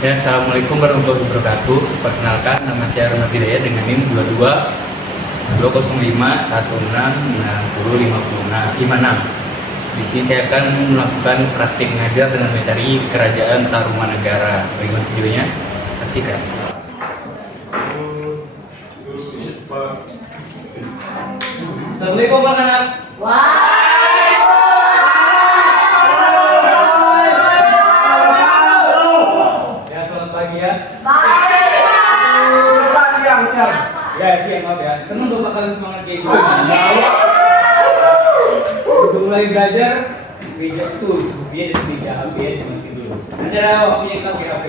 Ya, Assalamualaikum warahmatullahi wabarakatuh. Perkenalkan, nama saya Arman Hidayat dengan NIM 22 205 16 60 56. Di sini saya akan melakukan praktik mengajar dengan materi Kerajaan Tarumanegara. Bagaimana videonya? Saksikan. Assalamualaikum anak-anak. Ya, selamat pagi ya. Siang. Ya, siang maaf ya. Senang dong kalian semangat kayak gitu. Udah mulai belajar, gereja itu dia ada gereja HP ya, masukin dulu. Nanti ada waktunya kita ke HP.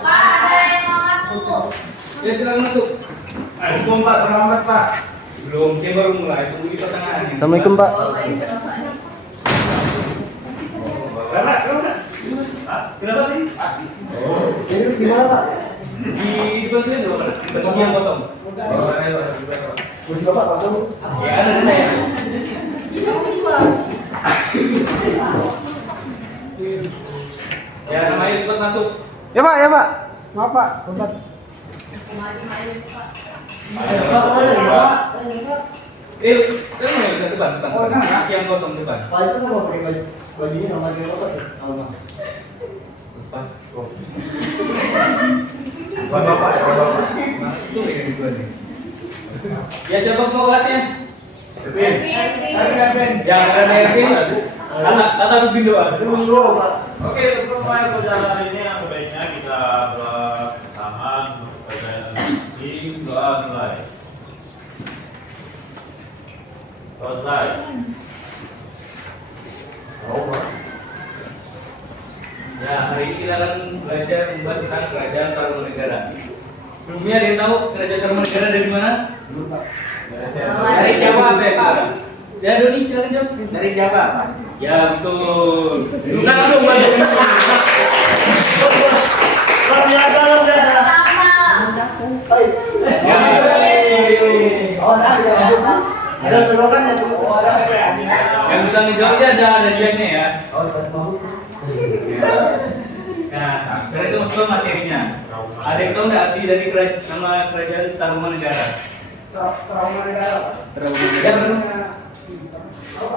Pak, ada yang mau masuk. Ya, silakan masuk. Assalamualaikum Pak, terlambat Pak. Belum, saya baru mulai. Tunggu di pertengahan. Assalamualaikum Pak. Kenapa sih? Ini di mana Pak? Di depan sini dulu, kursi yang kosong. Kursi Bapak kosong. Ya, ada saya. Ya, namanya cepat masuk. Ya Pak, ya Pak. Maaf Pak, bentar. Kan ya depan. Oh, sana, ya? Kursi yang kosong depan. Pak itu kan mau pakai bajunya sama dia Bapak ya? Alma. Pas. Buat Bapak ya, buat Bapak. Itu yang dua nih. Ya, siapa mau kelasnya? Kevin. Ya, ada Erwin. Kata harus berdoa. Dulu Pak. Oke, sebelum mulai perjalanan ini yang sebaiknya kita bersama untuk di doa mulai. Selesai. Ya, hari ini kita akan belajar membahas tentang Kerajaan Tarumanegara. Sebelumnya ada yang tahu Kerajaan Tarumanegara dari mana? Dulu Pak. Dari Jawa, Pak. Ya, Doni, silakan jawab. Dari Jawa Pak. Ya, betul. Bukan dong, Pak. Ya, Oh, saya Pak. Ada tolongan ya Pak. Oh, ada apa ya? yang bisa menjawabnya ada dianya ya. Oh, saya masuk. Nah, sekarang itu masuk ke materinya. Ada yang tahu nggak arti dari nama Kerajaan Tarumanegara? Tarumanegara. Ya, betul.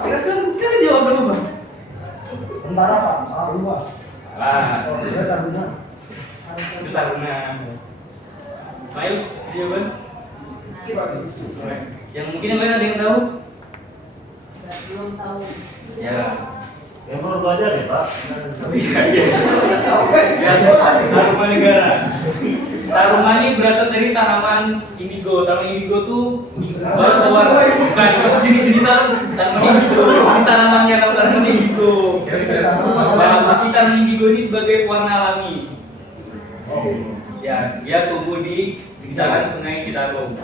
Sekarang jawab dulu, Bang. Tentara Pak. Ah, rumah. Ah, Dia Taruna. itu Taruna. Mail, jawaban? Yang mungkin yang lain ada yang tahu? Belum tahu. Ya. Yang perlu belajar ya Pak. Ya, Tarumanegara. Taruman ini berasal dari tanaman indigo. Tanaman indigo tuh baru keluar bukan jenis-jenis tanaman indigo. Ini tanamannya tanaman indigo. Dalam arti tanaman indigo ini sebagai warna alami. Ya, dia tumbuh di sekitaran Sungai Citarum.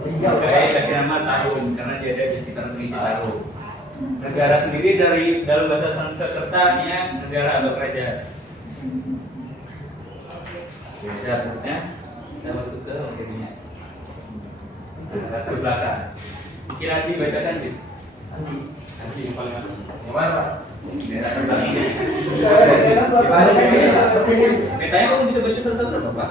Makanya kasih nama Tarum karena dia ada di sekitar Sungai Citarum. Negara sendiri dari dalam bahasa Sanskerta artinya negara atau kerajaan. Ya, selanjutnya kita masuk ke materinya. Ke belakang. Mungkin nanti bacakan Dit. Nanti yang paling atas. Yang mana Pak? Daerah terbang ini. Bahasa Inggris. Petanya kamu bisa baca satu-satu nggak, Pak?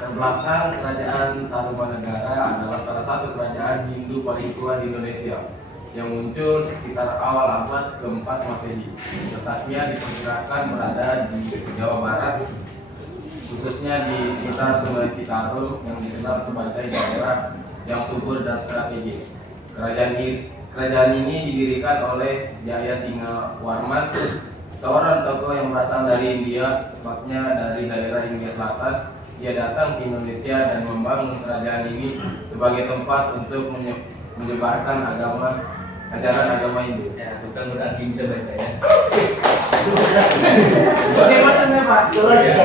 Terbelakang Kerajaan Tarumanegara adalah salah satu kerajaan Hindu paling tua di Indonesia yang muncul sekitar awal abad ke-4 Masehi. Letaknya diperkirakan berada di Jawa Barat, khususnya di sekitar Sungai Citarum yang dikenal sebagai daerah yang subur dan strategis. Kerajaan ini didirikan oleh Jaya Singawarman, seorang tokoh yang berasal dari India, tepatnya dari daerah India Selatan. Ia datang ke Indonesia dan membangun kerajaan ini sebagai tempat untuk menyebarkan ajaran agama Hindu. Ya, bukan berarti bisa baca ya. Saya Pak.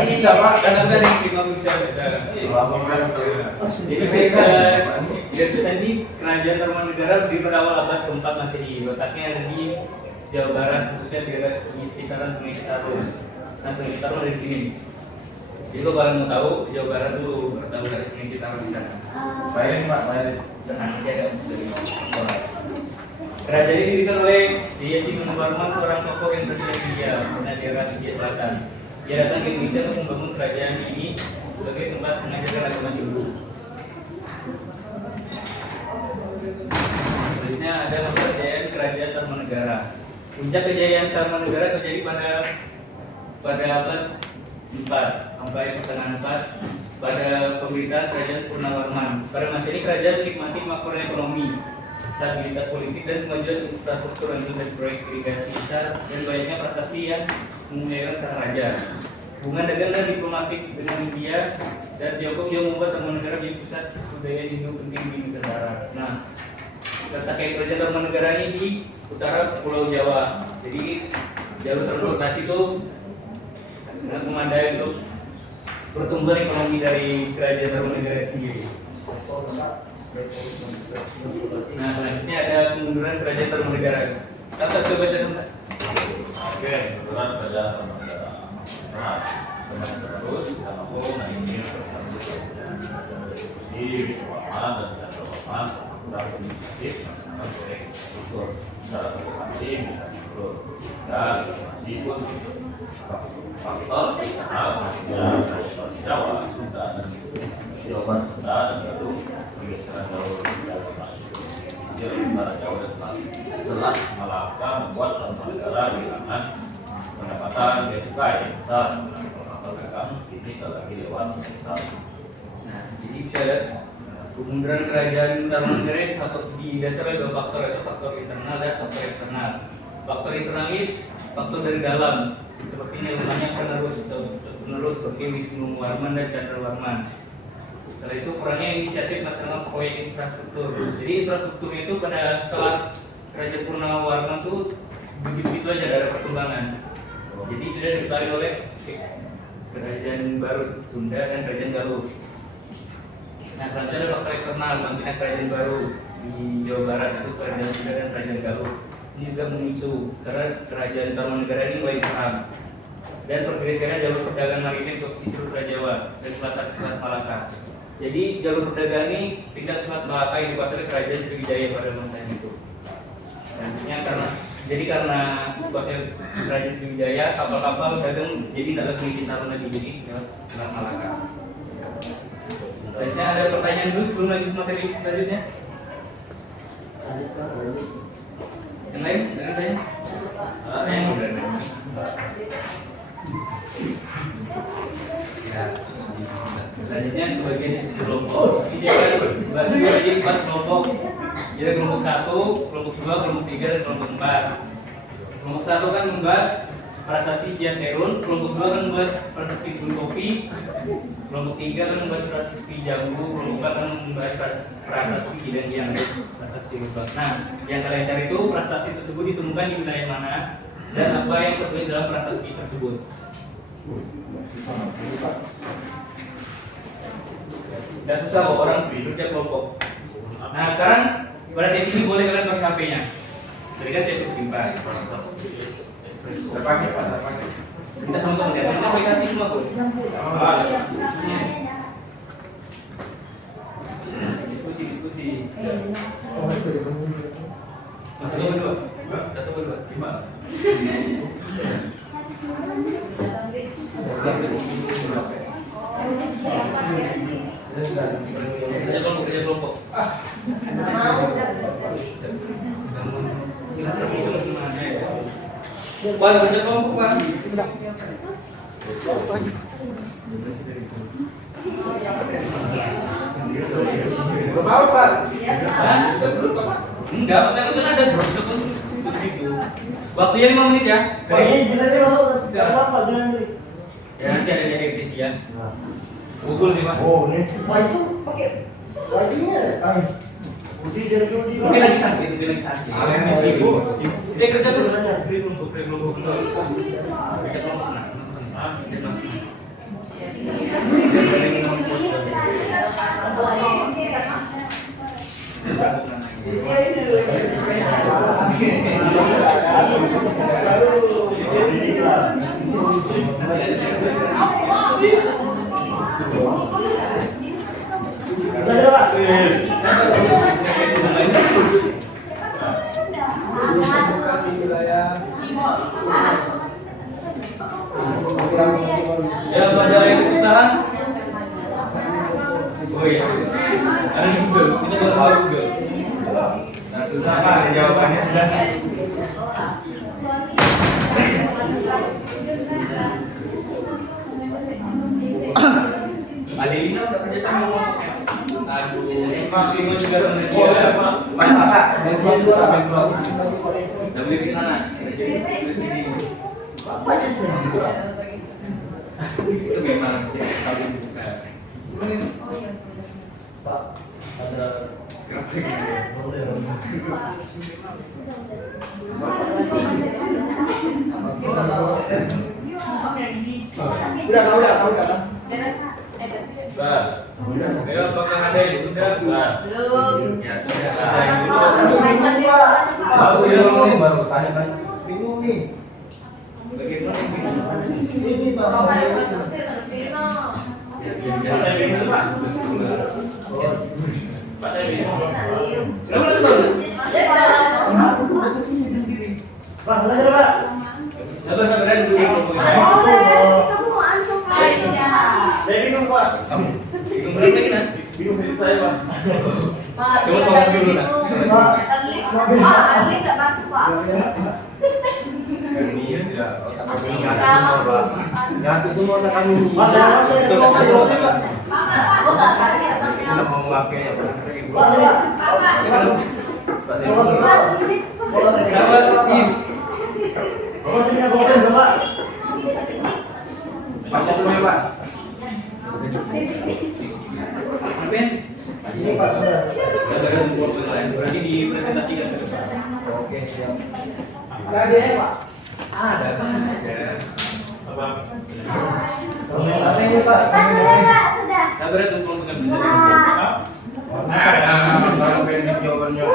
Bisa Pak, karena ada yang lima bisa baca. Jadi saya tulisan di Kerajaan Tarumanegara berdiri pada awal abad ke-4 Masehi. Letaknya ada di Jawa Barat, khususnya di sekitaran Sungai Citarum. Nah, Sungai Citarum ada di sini. Jadi kalau kalian mau tahu, Jawa Barat dulu tahu dari Sungai Citarum di sana. Bayarin Pak, bayarin. Dan nanti ada dari bawah. Kerajaan ini didirikan oleh Jaya Singawarman, seorang tokoh yang berasal dari India, daerah India Selatan. Dia datang ke Indonesia untuk membangun kerajaan ini sebagai tempat mengajarkan agama Hindu. Selanjutnya ada masa kejayaan kerajaan Tarumanegara. Puncak kejayaan Tarumanegara terjadi pada abad 4 sampai pertengahan 4 pada pemerintahan kerajaan Purnawarman. Pada masa ini kerajaan menikmati makmuran ekonomi, stabilitas politik dan kemajuan infrastruktur dan proyek irigasi besar dan banyaknya prestasi yang memuliakan sang raja. Hubungan dagang dan diplomatik dengan India dan Tiongkok juga membuat Tarumanegara menjadi pusat budaya Hindu penting di Nusantara. Nah, letaknya kerajaan Tarumanegara ini di utara Pulau Jawa. Jadi jalur transportasi itu sangat memadai untuk pertumbuhan ekonomi dari kerajaan Tarumanegara sendiri. Nah, selanjutnya ada kemunduran kerajaan Tarumanegara. Kita coba catat. Oke, Kebetulan pada negara nah, terus kita mampu ini di Wisma dan Jakarta kurang positif proyek struktur secara substansi mikro dan meskipun faktor internal dan faktor Jawa Sunda dan Jawa Sunda dan itu pergeseran jalur pesisir antara Jawa dan Selatan setelah Malaka membuat Tarumanegara kehilangan pendapatan bea cukai yang besar atau dagang ini lagi lewat sektor. Nah, jadi bisa lihat kemunduran kerajaan Tarumanegara ini didasari oleh dua faktor, yaitu faktor internal dan faktor eksternal. Faktor internal ini faktor dari dalam, seperti yang namanya penerus seperti Wisnu Warman dan Chandra Warman. Setelah itu kurangnya inisiatif nasional proyek infrastruktur. Jadi infrastruktur itu setelah kerajaan Purnawarman itu begitu aja ada perkembangan. Jadi sudah ditarik oleh kerajaan baru Sunda dan kerajaan Galuh. Nah, selanjutnya ada faktor eksternal, bangkitnya kerajaan baru di Jawa Barat itu kerajaan Sunda dan kerajaan Galuh. Ini juga memicu karena kerajaan Tarumanegara ini mulai diserang dan pergeseran jalur perdagangan maritim ke pesisir Utara Jawa dan selatan ke Selat Malaka. Jadi jalur perdagangan ini pindah ke Selat Malaka yang dikuasai kerajaan Sriwijaya pada masa itu. Selanjutnya karena kuasa kerajaan Sriwijaya, kapal-kapal dagang jadi tak lagi Taruman lagi jadi Selat Malaka. Selanjutnya ada pertanyaan dulu sebelum lanjut materi selanjutnya. Yang lain? Yang lain? Yang udah. Ya. Selanjutnya bagian sisi kelompok. Ini bagi 4 kelompok. Jadi kelompok 1, kelompok 2, kelompok 3, dan kelompok 4. Kelompok 1 kan membahas prasasti Cian Terun, kelompok 2 kan membahas prasasti Gun Kopi, kelompok 3 kan membahas prasasti Jambu, kelompok 4 kan membahas prasasti Kidang yang prasasti Rubak. Nah, yang kalian cari itu prasasti tersebut ditemukan di wilayah mana dan apa yang tertulis dalam prasasti tersebut. Dan susah kok orang kerja kelompok. Nah, sekarang pada sesi ini boleh kalian pakai HP-nya. Jadi kan saya simpan. Terpakai Pak, terpakai. Kita sama-sama lihat. Kita pakai hati semua pun. Diskusi. Satu berdua. Kerja kelompok. Pak, kerja kelompok Pak. Mau Pak? Enggak, saya kan ada di situ. Waktunya 5 menit ya. Pak, ini bisa masuk ke apa? Jangan beli. Ya nanti ada jadi sesi ya. Pukul 5. Oh, ini. Pak itu pakai bajunya. Putih dari dulu di. Mungkin lagi sakit. sibuk. Dia kerja dulu. Beri kelompok. Kerja kelompok. Ya, pelajaran yang kesusahan. Oh iya. Ada di Google. Kita boleh tahu Google. Nah, susah kan jawabannya sudah. Adelina udah kerja sama ngomongnya. Aduh, pasti mau juga temen dia apa? Masalah, Dan di sana. Di sini. Itu memang dia paling buka. Pak, ada udah. Bah. Ayo apakah ada yang sudah? Bah. Belum. Ya sudah. baru tanya kan. Bingung nih. Bagaimana yang bingung? Ini Pak. Pak, saya bingung, Pak. Pak, saya bingung. Kenapa lu tahu? Pak, belajar Pak. Sabar, dulu. Saya bingung, Pak. Bingung berapa lagi, Nak? Bingung dari saya, Pak. Coba sholat dulu, Nak. Adli nggak bantu, Pak. Ini ya tidak. Pak. Nyatu semua anak kami. Pak, saya mau ngomong Pak. Kita mau memakainya. Pak, Sabar, Is. saya ngomong Pak. Baca semua Pak. Ben, Ini Pak sudah. berarti dipresentasikan ke depan. Oke, siap. Ada, Pak. Ada, kan? Ada. Apa? Apa ini Pak? Sabar ya, tunggu dengan bisa. Barang pendek jawabannya yang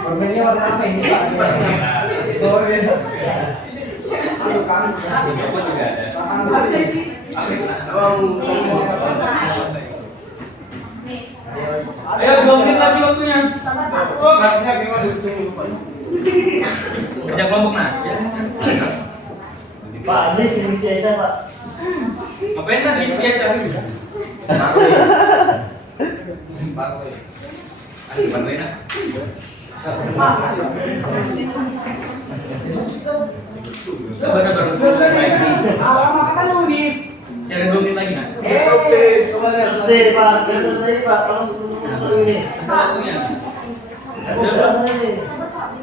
Permennya warna apa ini Pak? Oh iya. Apa juga ada. Ayo 2 menit lagi waktunya. Karena gimana ditunggu Pak? Kerja kelompok nah. Pak, ini sini saya Pak. Ngapain tadi biasa? Partai. Bantuin nak. Sabar. Saya ada 2 menit lagi nak. Selesai Pak, selesai Pak. Kalau ini. Waktunya. Nah itu yang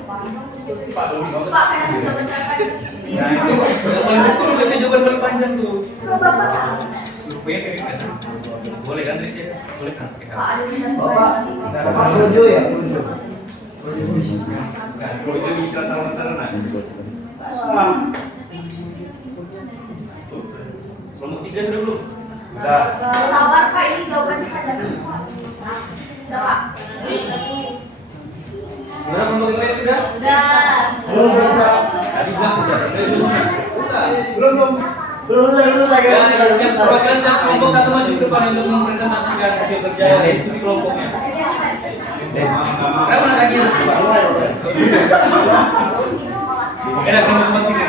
paling betul biasanya jawaban paling panjang tuh. Surveinya kayak gitu. Boleh kan Tris ya? Boleh kan? Bapak Projo ya? Projo. Nah, kalau itu bisa sama-sama nak. Kelompok 3 sudah belum? Sudah. Sabar Pak, ini jawabannya ada. Sudah Pak. Gimana kelompok yang lain sudah? Udah. Tadi bilang sudah. Belum. Belum saya. Dan setiap perwakilan setiap kelompok satu maju ke depan untuk mempresentasikan hasil kerja diskusi kelompoknya. Kenapa nak kajian? Ada kelompok sini.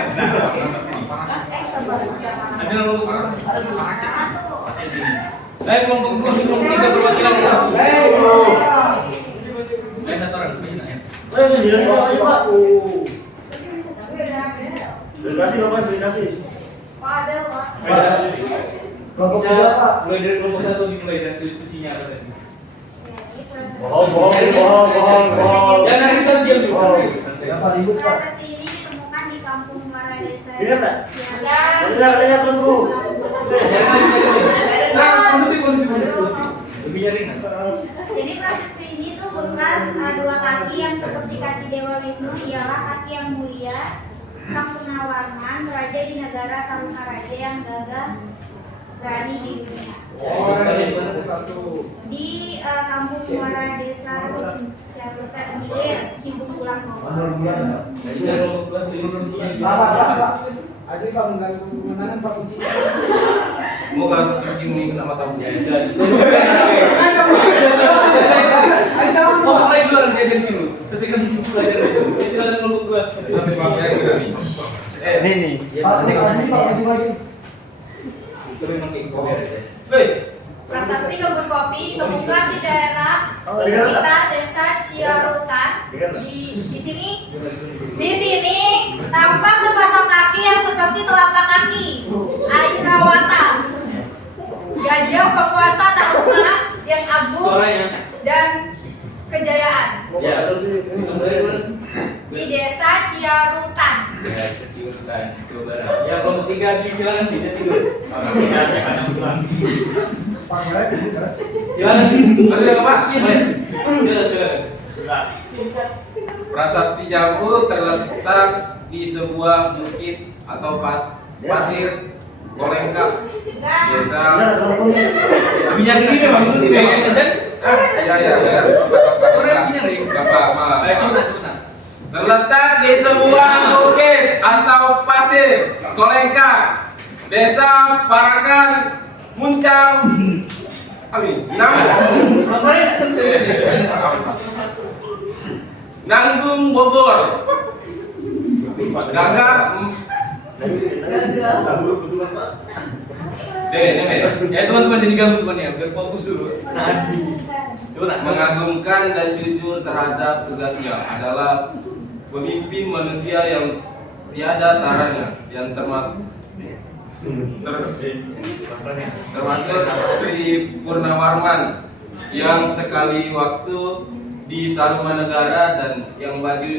Ada kelompok berapa? Baik kelompok 2 kelompok 3 perwakilan satu. Baik satu orang. Saya sendiri Pak. Terima kasih Bapak, terima kasih. Pak ada Pak. Kelompok 3 Pak. Mulai dari kelompok 1 dimulai dan diskusinya apa tadi? Bohong. Jangan kita diam dulu. Berapa ribut Pak? Prestasi ini ditemukan di kampung Muara Desa. Ingat tak? Ya. Benar tunggu. Kondisi. Lebih nyaring. Jadi prestasi ini tuh bekas dua kaki yang seperti kaki Dewa Wisnu ialah kaki yang mulia, sang penawangan raja di negara Tarunaraja yang gagah berani di dunia. Di kampung Muara Desa Ciarutet Milir, Cibung Pulang Mahal bulan. Adik Pak mengganggu kemenangan Pak Kunci. Semoga kunci ini nama tamu. Mulai dulu orang jajan sini. Terus ikan belajar itu. Silakan kelompok 2. Tapi Pak ya tidak. Ini. Pak Kunci maju. Itu memang kayak info beres ya. Prasasti kebun kopi ditemukan di daerah sekitar desa Ciarutan. Di sini tampak sepasang kaki yang seperti telapak kaki Airawata, gajah penguasa Taruna yang agung dan kejayaan Ya, itu benar. di desa Ciarutan. Ya, Ciarutan, Jawa Barat. Ya, kelompok 3 lagi silakan tidak tidur. Silakan. Boleh Pak? Silakan. Prasasti Jambu terletak di sebuah bukit atau pasir Kolengkap, desa. Minyak ini memang itu tidak aja. Ya. Bapak, maaf. Ayo cepetan. Terletak di sebuah bukit atau pasir Kolengkap, desa Parakan, Muncang. Nanggung Bogor. Gagak. Ya teman-teman jadi gabung teman ya, biar fokus dulu. Mengagumkan dan jujur terhadap tugasnya adalah pemimpin manusia yang tiada taranya, yang termasuk Sri Purnawarman yang sekali waktu di Tarumanegara dan yang baju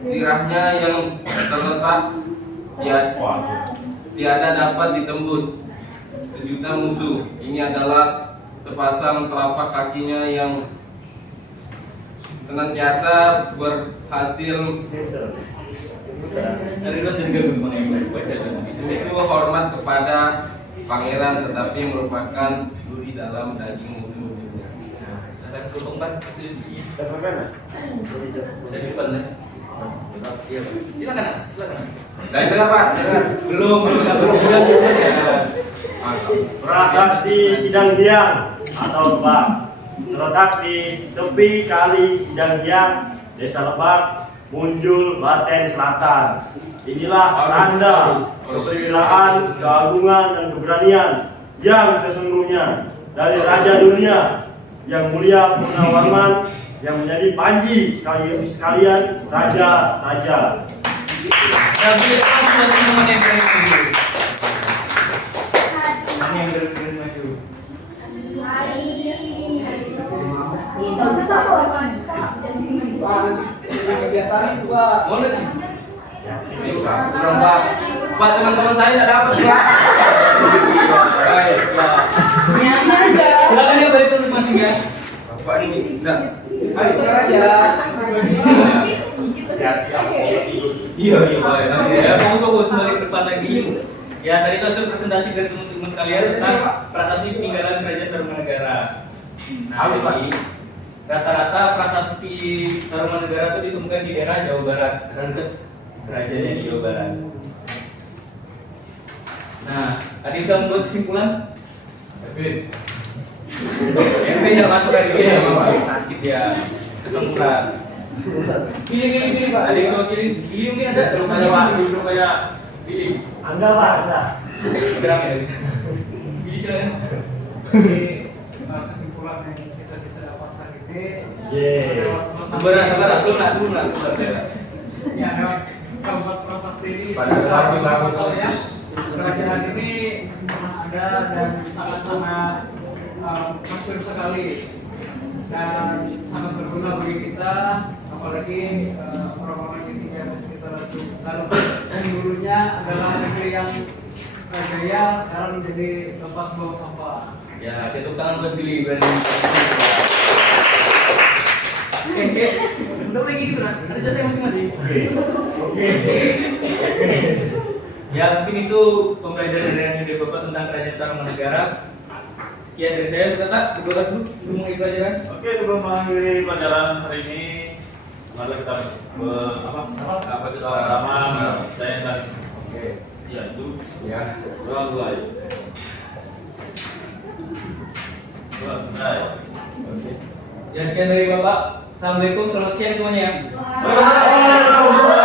tirahnya yang terletak tiada dapat ditembus sejuta musuh. Ini adalah sepasang telapak kakinya yang senantiasa berhasil itu hormat kepada pangeran, tetapi merupakan duri dalam daging musuh-musuhnya. Silakan. Dan Pak, Belum Prasasti Sidang Hiang atau Lebak terletak di tepi kali Sidang Hiang, Desa Lebak, Munjul, Klaten Selatan. Inilah tanda keperwiraan, keagungan dan keberanian yang sesungguhnya dari Raja Dunia yang mulia Purnawarman yang menjadi panji sekalian raja-raja. Kebiasaan itu Pak. Pak, teman-teman saya tidak dapat Pak. Baik, Pak. Silakan ya balik untuk masing ya. Bapak ini enggak. Ayo aja. Iya Pak. Ya, kamu fokus balik ke depan lagi. Ya, tadi itu hasil presentasi dari teman-teman kalian tentang prasasti peninggalan kerajaan Tarumanegara. Nah, jadi rata-rata prasasti Tarumanegara itu ditemukan di daerah Jawa Barat, kerajaannya di Jawa Barat. Nah, tadi bisa membuat kesimpulan? MP jangan masuk hari ini, sakit ya, kesimpulan. Ini Pak. Tadi kalau kiri mungkin ada, kalau ada waktu supaya pilih. Anda Pak, Anda. Gerak ya bisa. Pilih silakan. Kesimpulan yang kita bisa dapatkan ini. Sabar, belum nak. Ya, keempat prasasti ini. Kerajaan ini ada dan sangat-sangat masyhur sekali dan sangat berguna bagi kita, apalagi orang-orang yang tinggal di sekitar dalam dan dulunya adalah negeri yang jaya, sekarang menjadi tempat buang sampah. Ya, tepuk tangan buat Billy berani. Oke. Udah lagi gitu kan? Ada jatah masing-masing. Oke. Ya, mungkin itu pembelajaran dari ide Bapak tentang kerajaan Tarumanegara. Sekian dari saya, sudah tak? Dibuat dulu sebelum mengakhiri pelajaran. Oke, sebelum mengakhiri pelajaran hari ini, mari kita apa sama saya dan ya itu Ya. dua ya. Ya, sekian dari Bapak. Assalamualaikum, selamat siang semuanya. Waalaikumsalam.